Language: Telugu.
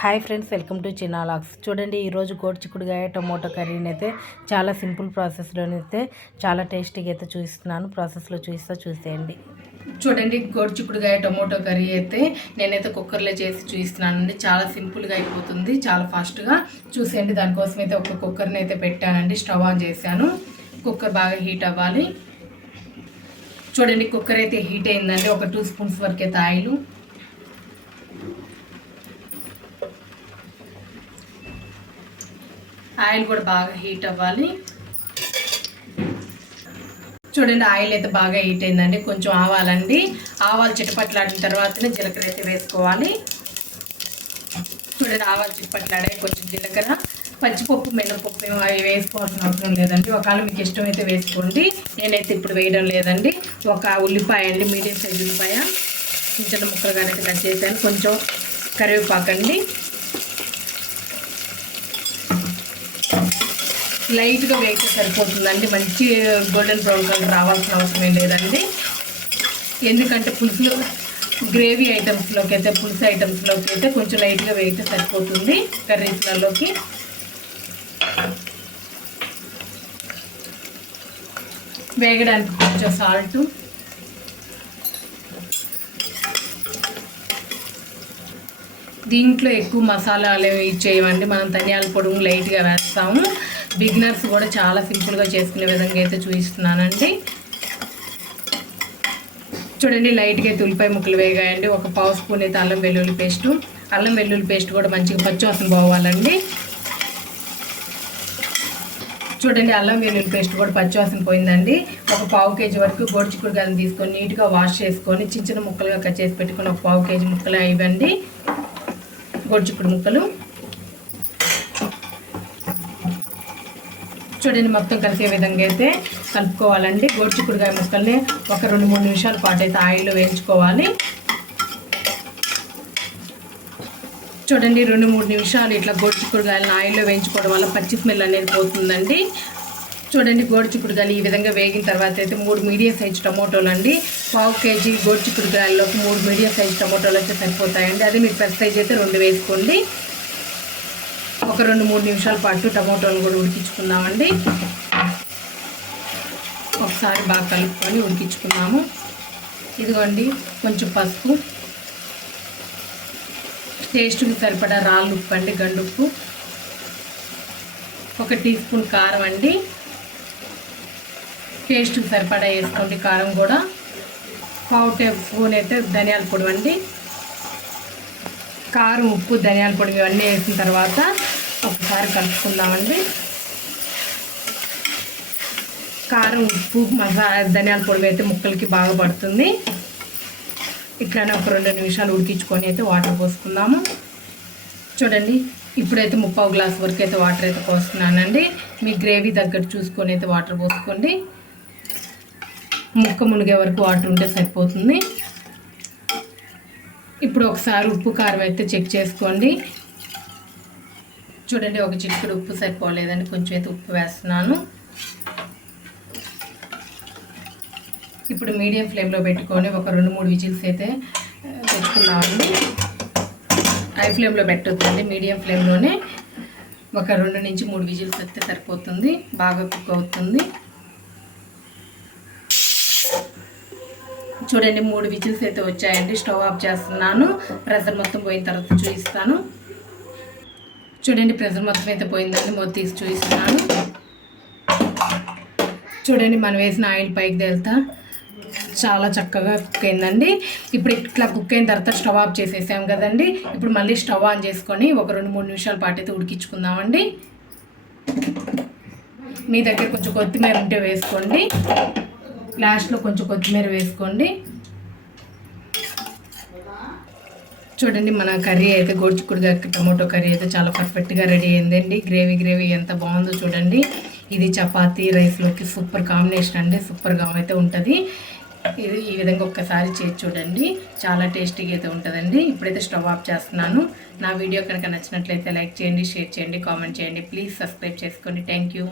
హాయ్ ఫ్రెండ్స్, వెల్కమ్ టు చిన్నాలాక్స్. చూడండి, ఈరోజు గోరుచిక్కుడుకాయ టమోటో కర్రీని అయితే చాలా సింపుల్ ప్రాసెస్లోనైతే చాలా టేస్టీగా అయితే చూపిస్తున్నాను. ప్రాసెస్లో చూసేయండి. చూడండి, గోరుచిక్కుడుకాయ టమోటో కర్రీ అయితే నేనైతే కుక్కర్లో చేసి చూపిస్తున్నానండి. చాలా సింపుల్గా అయిపోతుంది, చాలా ఫాస్ట్గా. చూసేయండి. దానికోసం అయితే ఒక కుక్కర్ని అయితే పెట్టానండి. స్టవ్ ఆన్ చేశాను. కుక్కర్ బాగా హీట్ అవ్వాలి. చూడండి, కుక్కర్ అయితే హీట్ అయిందండి. ఒక 2 స్పూన్స్ వరకు అయితే ఆయిల్ కూడా బాగా హీట్ అవ్వాలి. చూడండి, ఆయిల్ అయితే బాగా హీట్ అయిందండి. కొంచెం ఆవాలండి. ఆవాలు చిటపట్లాడిన తర్వాతనే జీలకర్ర అయితే వేసుకోవాలి. చూడండి, ఆవాలు చిటపట్లాడే కొంచెం జీలకర్ర, పచ్చిపప్పు, మినపప్పు అవి వేసుకోవాల్సిన అవసరం లేదండి. ఒకవేళ మీకు ఇష్టమైతే వేసుకోండి. నేనైతే ఇప్పుడు వేయడం లేదండి. ఒక ఉల్లిపాయ అండి, మీడియం సైజ్ ఉల్లిపాయ చిన్న ముక్కలుగా అయితే కట్ చేశాను. కొంచెం కరివేపాకండి. లైట్గా వేస్తే సరిపోతుందండి. మంచి గోల్డెన్ బ్రౌన్ కలర్ రావాల్సిన అవసరం ఏం లేదండి. ఎందుకంటే పులుసులో గ్రేవీ ఐటమ్స్లోకి అయితే పులుసు ఐటమ్స్లోకి అయితే కొంచెం లైట్గా వేస్తే సరిపోతుంది. కర్రీస్లలోకి వేగడానికి కొంచెం సాల్ట్, దీంట్లో ఎక్కువ మసాలాలు చేయమండి. మనం ధనియాల పొడి లైట్గా వేస్తాము. బిగినర్స్ కూడా చాలా సింపుల్గా చేసుకునే విధంగా అయితే చూపిస్తున్నానండి. చూడండి, లైట్గా అయితే ఉల్లిపాయ ముక్కలు వేగాయండి. ఒక 1/2 స్పూన్ అయితే అల్లం వెల్లుల్లి పేస్ట్ కూడా మంచిగా పచ్చివాసన పోవాలండి. చూడండి, అల్లం వెల్లుల్లి పేస్ట్ కూడా పచ్చివాసన పోయిందండి. ఒక 1/2 కేజీ వరకు గోరుచిక్కుడుకాయలను తీసుకొని నీట్గా వాష్ చేసుకొని చిన్న ముక్కలుగా కట్ చేసి పెట్టుకొని ఒక 1/2 కేజీ ముక్కలు ఇవ్వండి. గోరుచిక్కుడు ముక్కలు చూడండి, మొత్తం కలిసే విధంగా అయితే కలుపుకోవాలండి. గోరుచిక్కుడుకాయ ముక్కల్ని ఒక 2-3 నిమిషాల పాటు అయితే ఆయిల్లో వేయించుకోవాలి. చూడండి, 2-3 నిమిషాలు ఇట్లా గోరుచిక్కుడుకాయలను ఆయిల్లో వేయించుకోవడం వల్ల పచ్చి స్మెల్ అనేది పోతుందండి. చూడండి, గోరుచిక్కుడుకాయలు ఈ విధంగా వేగిన తర్వాత అయితే 3 మీడియం సైజ్ టమోటోలు అండి. 1/2 కేజీ గోరుచిక్కుడుకాయల్లోకి 3 మీడియం సైజ్ టమోటోలు అయితే సరిపోతాయండి. అదే మీకు పెద్ద సైజ్ అయితే 2 వేసుకోండి. ఒక 2-3 నిమిషాల పాటు టమోటాలు కూడా ఉడికించుకుందామండి. ఒకసారి బాగా కలుపుకొని ఉడికించుకున్నాము. ఇదిగోండి, కొంచెం పసుపు, టేస్ట్కి సరిపడా రాళ్ళు ఉప్పు అండి, గండుప్పు, 1 టీ స్పూన్ కారం అండి. టేస్ట్కి సరిపడా వేసుకోండి కారం కూడా. 1/2 టేబుల్ స్పూన్ అయితే ధనియాల పొడి అండి. కారం, ఉప్పు, ధనియాల పొడి ఇవన్నీ వేసిన తర్వాత ఒకసారి కలుపుకుందామండి. కారం, ఉప్పు, ధనియాల పొడి అయితే ముక్కలకి బాగా పడుతుంది. ఇట్లానే ఒక 2 నిమిషాలు ఉడికించుకొని అయితే వాటర్ పోసుకుందాము. చూడండి, ఇప్పుడైతే 3/4 గ్లాస్ వరకు అయితే వాటర్ అయితే పోస్తున్నానండి. మీ గ్రేవీ తగ్గట్టు చూసుకొని అయితే వాటర్ పోసుకోండి. ముక్క మునిగే వరకు వాటర్ ఉంటే సరిపోతుంది. ఇప్పుడు ఒకసారి ఉప్పు కారం అయితే చెక్ చేసుకోండి. చూడండి, ఒక చిటికెడు ఉప్పు సరిపోలేదండి, కొంచెం అయితే ఉప్పు వేస్తున్నాను. ఇప్పుడు మీడియం ఫ్లేమ్లో పెట్టుకొని ఒక 2-3 విజిల్స్ అయితే తెచ్చుకున్నామండి. హై ఫ్లేమ్లో పెట్టొద్దండి, మీడియం ఫ్లేమ్లోనే ఒక 2 నుంచి 3 విజిల్స్ వస్తే సరిపోతుంది. బాగా కుక్ అవుతుంది. చూడండి, 3 విజిల్స్ అయితే వచ్చాయండి. స్టవ్ ఆఫ్ చేస్తున్నాను. ప్రెషర్ మొత్తం పోయిన తర్వాత చూపిస్తాను. చూడండి, ప్రెషర్ మొత్తం అయితే పోయిందండి. మూత తీసి చూపిస్తున్నాను. చూడండి, మనం వేసిన ఆయిల్ పైకి తేలుతా చాలా చక్కగా కుక్ అయిందండి. ఇప్పుడు ఇట్లా కుక్ అయిన తర్వాత స్టవ్ ఆఫ్ చేసేసాం కదండి. ఇప్పుడు మళ్ళీ స్టవ్ ఆన్ చేసుకొని ఒక 2-3 నిమిషాల పాటు అయితే ఉడికించుకుందామండి. మీ దగ్గర కొంచెం కొత్తిమీర ఉంటే వేసుకోండి. లాస్ట్లో కొంచెం కొత్తిమీర వేసుకోండి. చూడండి, మన కర్రీ అయితే గోరుచిక్కుడుకాయ టమోటో కర్రీ అయితే చాలా పర్ఫెక్ట్గా రెడీ అయిందండి. గ్రేవీ ఎంత బాగుందో చూడండి. ఇది చపాతీ రైస్లోకి సూపర్ కాంబినేషన్ అండి. సూపర్గా అయితే ఉంటుంది. ఇది ఈ విధంగా ఒక్కసారి చేసి చూడండి, చాలా టేస్టీగా అయితే ఉంటుందండి. ఇప్పుడైతే స్టవ్ ఆఫ్ చేస్తున్నాను. నా వీడియో కనుక నచ్చినట్లయితే లైక్ చేయండి, షేర్ చేయండి, కామెంట్ చేయండి. ప్లీజ్ సబ్స్క్రైబ్ చేసుకోండి. Thank you.